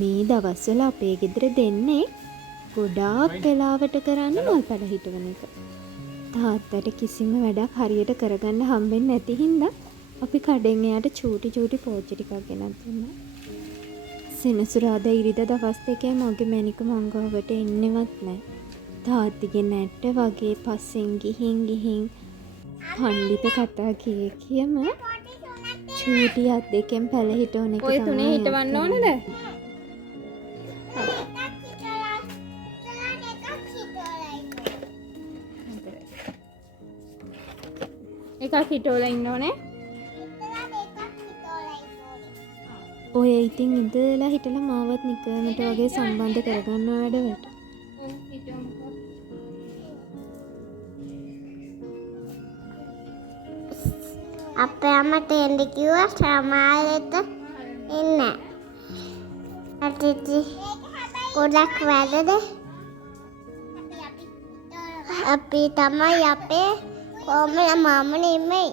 මේ දවස්වල අපේ ගෙදර දෙන්නේ ගොඩාක් වෙලාවට කරන්නේ මල් පැල හිටවන එක. තාත්තට කිසිම වැඩක් හරියට කරගන්න හම්බෙන්නේ නැති හින්දා අපි කඩෙන් එයාට චූටි පෝච්චි ටිකක් ගෙනත් දුන්නා. සෙනසුරාදා ඉරිදා දවස් දෙකේ මගේ මැනික මංගාවට එන්නෙවත් නැහැ. තාත්තිගේ නැට්ට වගේ පස්සෙන් ගිහින් පණ්ඩිත කතා කියම චූටියක් දෙකෙන් පැල හිටවන එක ඔය තුනේ හිටවන්න ඕනද? එකක් හිටවලා ඉන්න ඕනේ. ඔය ඉතින් ඉඳලා හිටලා මාවත් නිකමට වගේ සම්බන්ධ කරගන්න වැඩවලට. අපේ අම්මට එන්න කිව්වා සමාලෙට එන්න. අතිති ගොඩක් වැඩද? අපි තමයි අපේ කොමල මාම නෙමෙයි.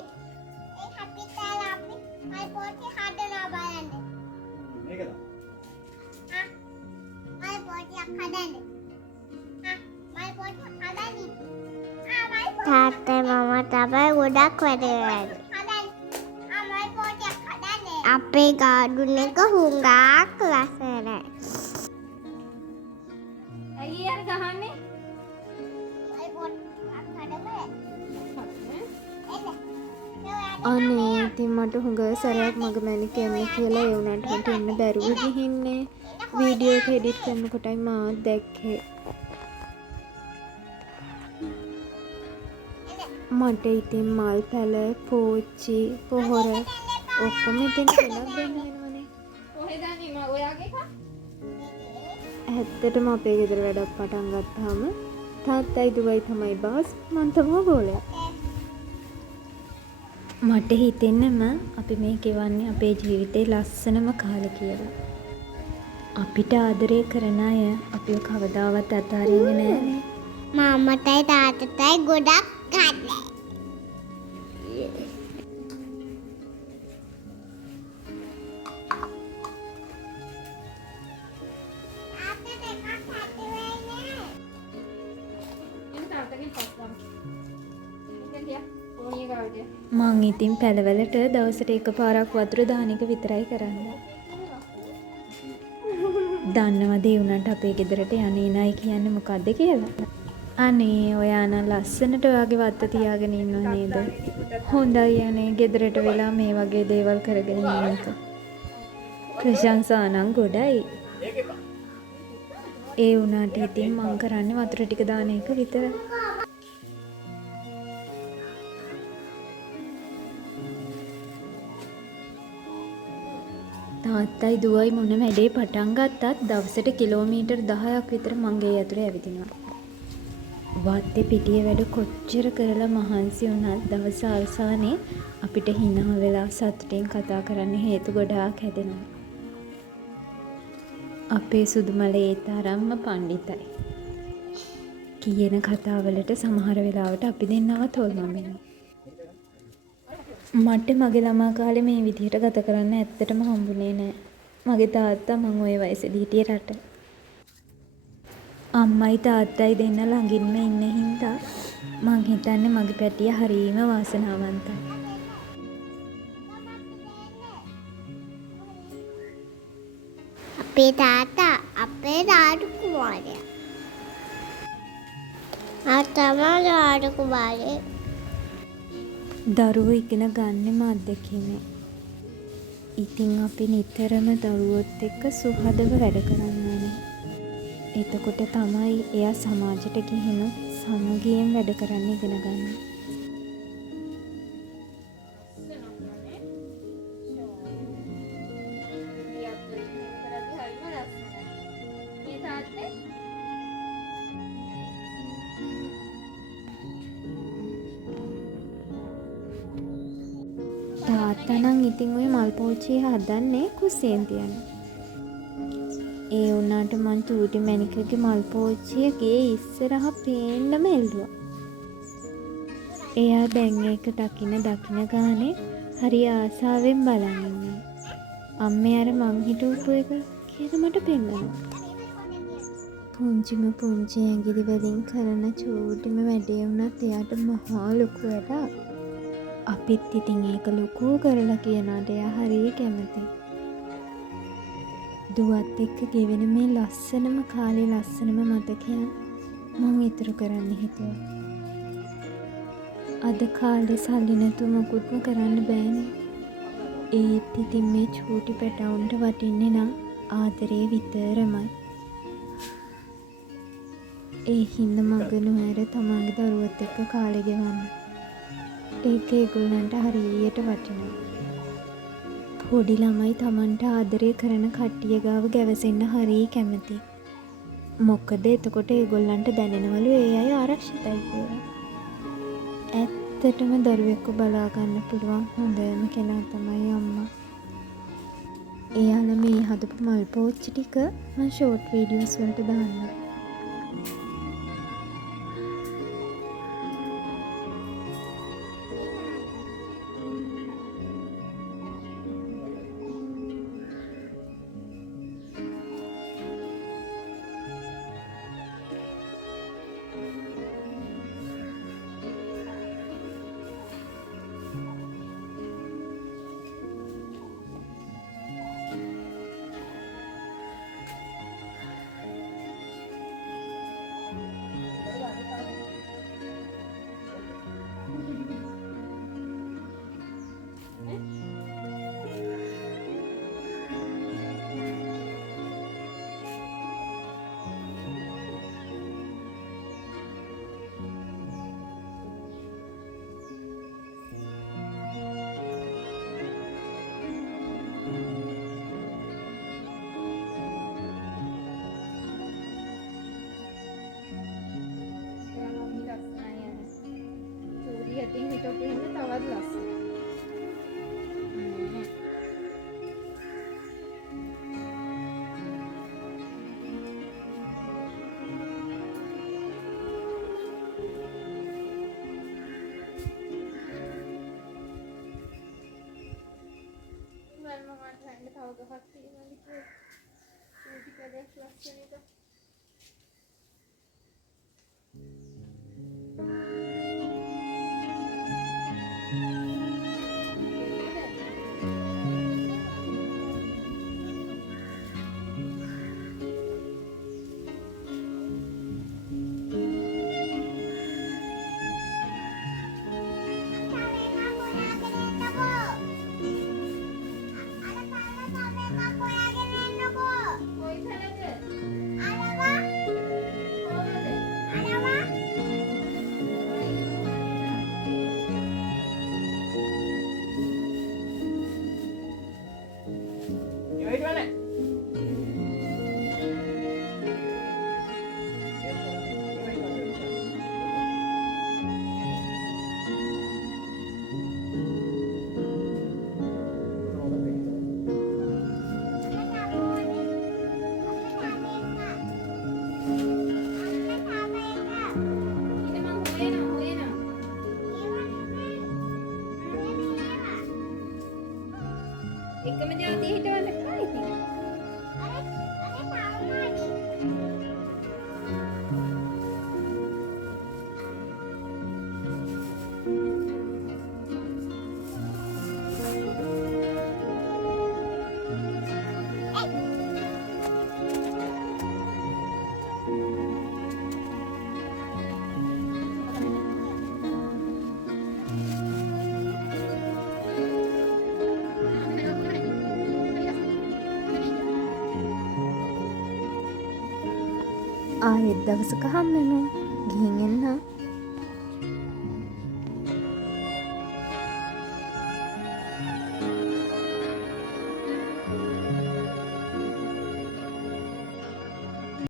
තාත්තා මම තමයි ගොඩක් වැඩ කරන්නේ. අපේ ගාඩුන් එක හුඟක් ලස්සනයි. ඇයි අර ගහන්නේ? අනේ ඉතින් මට හුඟ සැරයක් මගේ මැනික එන්න කියලා ඒ උනාට මට එන්න බැරුව ගිහින්නේ. වීඩියෝ එක එඩිට් කරනකොටයි මාත් දැක්කේ. මට ඉතින් මල් පැල, පෝච්චි, පොහොර ඔක්කොම ඉතින් ගෙනත් දෙන්න වෙනවනේ. කොහෙද අනේ ඔයාගේ එක? ඇත්තටම අපේ ගෙදර වැඩක් පටන් ගත්තාම තාත්තයි දුවයි තමයි බාස්, මං තමයි ගෝලයා. මට හිතෙන්නම අපි මේ ගෙවන්නේ අපේ ජීවිතේ ලස්සනම කාලේ කියලා. අපිට ආදරය කරන අය අපිව කවදාවත් අතාරින්නේ නෑනේ. මාමටයි තාත්තටයි ගොඩක් ගන්න. මං ඉතින් පැලවලට දවසට එකපාරක් වතුර දාන එක විතරයි කරන්නේ. දන්නවද ඒ උනට අපේ ගෙදරට යන්නේ නයි කියන්නේ මොකද්ද කියලා? අනේ ඔයා නම් ලස්සනට ඔයාගේ වත්ත තියාගෙන ඉන්නව නේද? හොඳයි අනේ ගෙදරට වෙලා මේ වගේ දේවල් කරගෙන ඉන්න එක. ප්‍රශංසා නම් ගොඩයි. ඒ උනාට ඉතින් මං කරන්නේ වතුර ටික දාන එක විතරයි. තාත්තයි දුවයි මොන වැඩේ පටන් ගත්තත් දවසට කිලෝමීටර් 10ක් විතර මං ගේ ඇතුලේ ඇවිදිනවා. වත්තේ පිටියේ වැඩ කොච්චර කරලා මහන්සි වුණත් දවස අවසානයේ අපිට hina වෙලා සතුටින් කතා කරන්න හේතු ගොඩාක් හැදෙනවා. අපේ සුදුමලේ ඒ තරම්ම පඬිතයි. කියන කතාවලට සමහර වෙලාවට අපි දෙන්නවත් හොල්මන් වෙනවා. මට මගේ ළමා කාලේ මේ විදිහට ගත කරන්න ඇත්තටම හම්බුනේ නෑ. මගේ තාත්තා මං ওই වයසේදී හිටියේ රට. අම්මයි තාත්තයි දෙන්න ළඟින්ම ඉන්න හින්දා මං හිතන්නේ මගේ පැටිය හරීම වාසනාවන්තයි. අපේ තාත්තා අපේ රාජ කුමාරයා. තමයි රාජ කුමාරයා. දරුවෝ ඉගෙන ගන්නෙම අත්දැකීමෙන්. ඉතින් අපි නිතරම දරුවොත් එක්ක සුහදව වැඩ කරන්න ඕනේ. එතකොට තමයි එයා සමාජයට ගිහින් සමගියෙන් වැඩ කරන්න ඉගෙන ගන්න. තාත්තා නම් ඉතින් ওই මල් පෝච්චිය හදන්නේ කුස්සියෙන් තියන්න. ඒ වුණාට මං චූටි මැනිකගේ මල් පෝච්චිය ගේ ඉස්සරහ පේන්නම එල්ලුවා. එයා දැන් ඒක දකින ගානේ හරි ආසාවෙන් බලන් ඉන්නවා. අම්මේ අර මං හිටවපු එක කියලා මට පෙන්නනවා. පුංචිම පුංචි ඇඟිලි වලින් කරන චූටිම වැඩේ වුණත් එයාට මහා ලොකු වැඩක්. අපිත් ඉතින් ඒක ලොකු කරලා කියනවාට එයා හරිය කැමතියි. දුවත් එක්ක ගෙවෙන මේ ලස්සනම කාලේ ලස්සනම මතකයන් මම ඉතුරු කරන්න හිතුවා. අද කාලේ සල්ලි නැතුව මොකුත්ම කරන්න බෑනේ. ඒත් ඉතින් මේ චූටි පැටවුන්ට වටින්නේ නම් ආදරේ විතරමයි. ඒ හින්දා මග නොහැර තමන්ගේ දරුවත් එක්ක කාලේ ගෙවන්න. ඒක ඒගොල්ලන්ට හරියට වටිනවා. පොඩි ළමයි තමන්ට ආදරය කරන කට්ටිය ගාව ගැවසෙන්න හරිය කැමති. මොකද එතකොට ඒගොල්ලන්ට දැනෙනවලු ඒ අය ආරක්ෂිතයි කියලා. ඇත්තටම දරුවෙක්ව බලා ගන්න පුළුවන් හොඳම කෙනා තමයි අම්මා. එයාලා මේ හදපු මල් පෝච්චි ටික මම ෂෝට් වීඩියෝස් වලට දාන්නම්. ඉතින් හිටපු හින්දා තවත් ලස්සනයි. මම අහන්න තව ගහක් තියෙනවා විතර. චූටි කඩක් ලස්සනට. එකම જાතිය හිටවන්න එපා ඉතින්. ආයෙත් දවසක හම්බෙමු. ගිහින් එන්න.